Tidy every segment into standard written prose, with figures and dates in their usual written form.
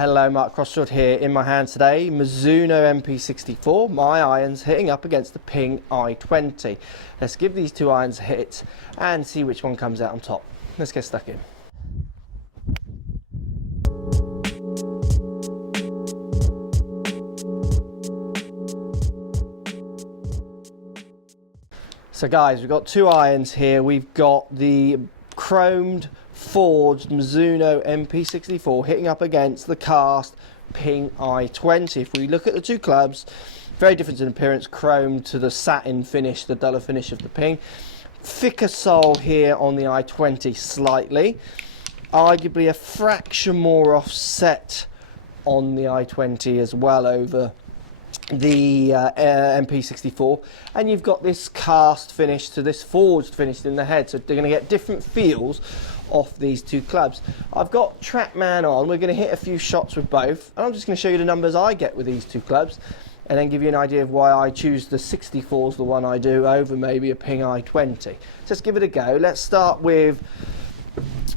Hello, Mark Crossfield here. In my hand today, Mizuno MP64, my irons hitting up against the Ping i20. Let's give these two irons a hit and see which one comes out on top. Let's get stuck in. So guys, we've got two irons here. We've got the chromed forged Mizuno MP64 hitting up against the cast Ping i20. If we look at the two clubs, very different in appearance, chrome to the satin finish, the duller finish of the Ping. Thicker sole here on the i20 slightly, arguably a fraction more offset on the i20 as well over the MP64, and you've got this cast finish to this forged finish in the head, so they're going to get different feels off these two clubs. I've got TrackMan on. We're going to hit a few shots with both, and I'm just going to show you the numbers I get with these two clubs and then give you an idea of why I choose the 64s, the one I do, over maybe a Ping i20. So let's give it a go. Let's start with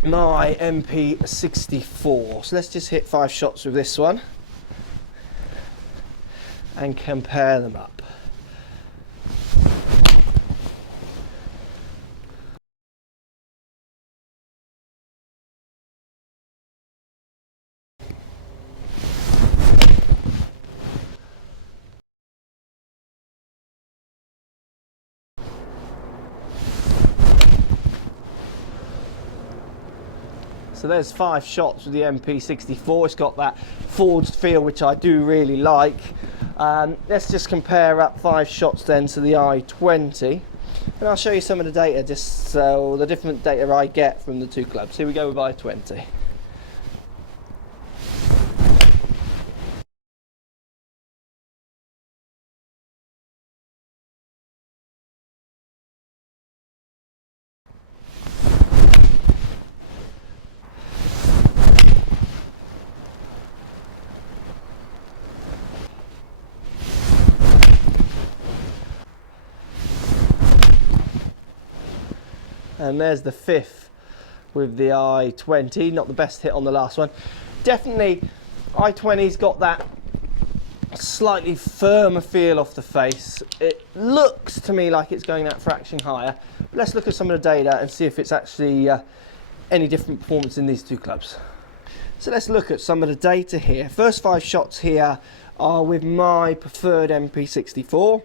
my MP64. So let's just hit 5 shots with this one and compare them up. So there's 5 shots with the MP64. It's got that forged feel, which I do really like. Let's just compare up 5 shots then to the i20, and I'll show you some of the data, just so the different data I get from the two clubs. Here we go with i20. And there's the 5th with the i20, not the best hit on the last one. Definitely i20's got that slightly firmer feel off the face. It looks to me like it's going that fraction higher. But let's look at some of the data and see if it's actually any different performance in these two clubs. So let's look at some of the data here. First 5 shots here are with my preferred MP64.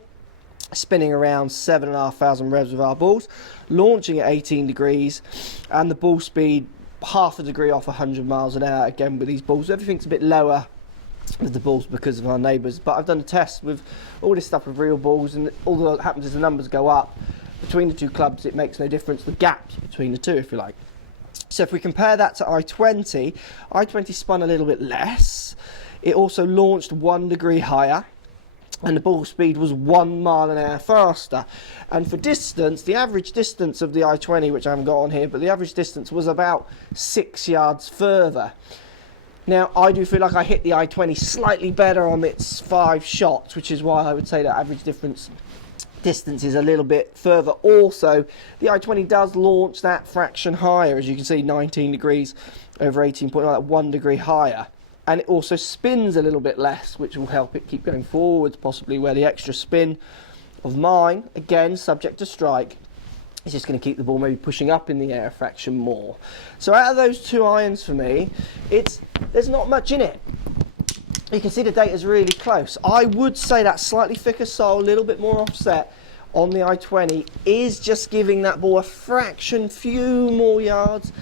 Spinning around 7,500 revs with our balls, launching at 18 degrees, and the ball speed half a degree off 100 miles an hour again with these balls. Everything's a bit lower with the balls because of our neighbours, but I've done a test with all this stuff with real balls, and all that happens is the numbers go up. Between the two clubs, it makes no difference, the gaps between the two, if you like. So if we compare that to i20, i20 spun a little bit less. It also launched 1 degree higher, and the ball speed was 1 mile an hour faster. And for distance, the average distance of the i20, which I haven't got on here, but the average distance was about 6 yards further. Now, I do feel like I hit the i20 slightly better on its 5 shots, which is why I would say that average distance is a little bit further. Also, the i20 does launch that fraction higher, as you can see, 19 degrees over 18.9, 1 degree higher. And it also spins a little bit less, which will help it keep going forwards, possibly where the extra spin of mine, again, subject to strike, is just going to keep the ball maybe pushing up in the air a fraction more. So out of those two irons for me, there's not much in it. You can see the data's really close. I would say that slightly thicker sole, a little bit more offset on the i20 is just giving that ball a fraction, few more yards.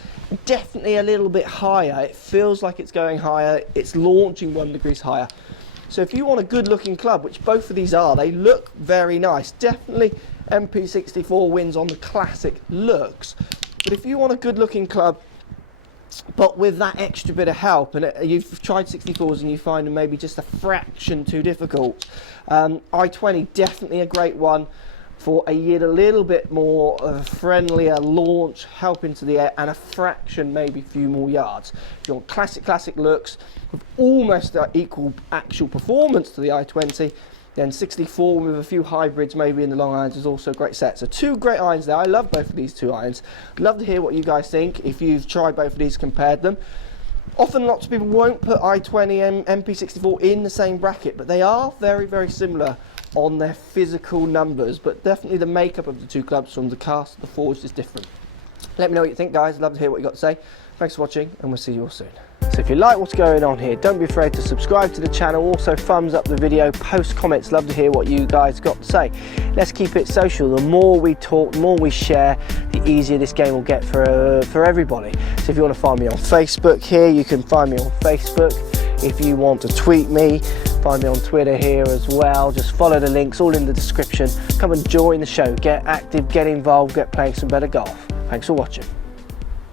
Definitely a little bit higher. It feels like it's going higher. It's launching 1 degree higher. So if you want a good looking club, which both of these are, they look very nice. Definitely MP64 wins on the classic looks. But if you want a good looking club, but with that extra bit of help, and you've tried 64s and you find them maybe just a fraction too difficult, i20 definitely a great one for a little bit more of a friendlier launch, help into the air, and a fraction, maybe a few more yards. If you want classic looks with almost equal actual performance to the i20, then 64 with a few hybrids maybe in the long irons is also a great set. So 2 great irons there. I love both of these 2 irons. I'd love to hear what you guys think, if you've tried both of these, compared them. Often lots of people won't put i20 MP64 in the same bracket, but they are very, very similar on their physical numbers, but definitely the makeup of the two clubs from the cast to the forged is different. Let me know what you think, guys. I'd love to hear what you got to say. Thanks for watching, and we'll see you all soon. So if you like what's going on here, don't be afraid to subscribe to the channel. Also thumbs up the video, post comments. Love to hear what you guys got to say. Let's keep it social. The more we talk, the more we share, the easier this game will get for everybody. So if you want to find me on Facebook here, you can find me on Facebook. If you want to tweet me, find me on Twitter here as well. Just follow the links, all in the description. Come and join the show. Get active, get involved, get playing some better golf. Thanks for watching.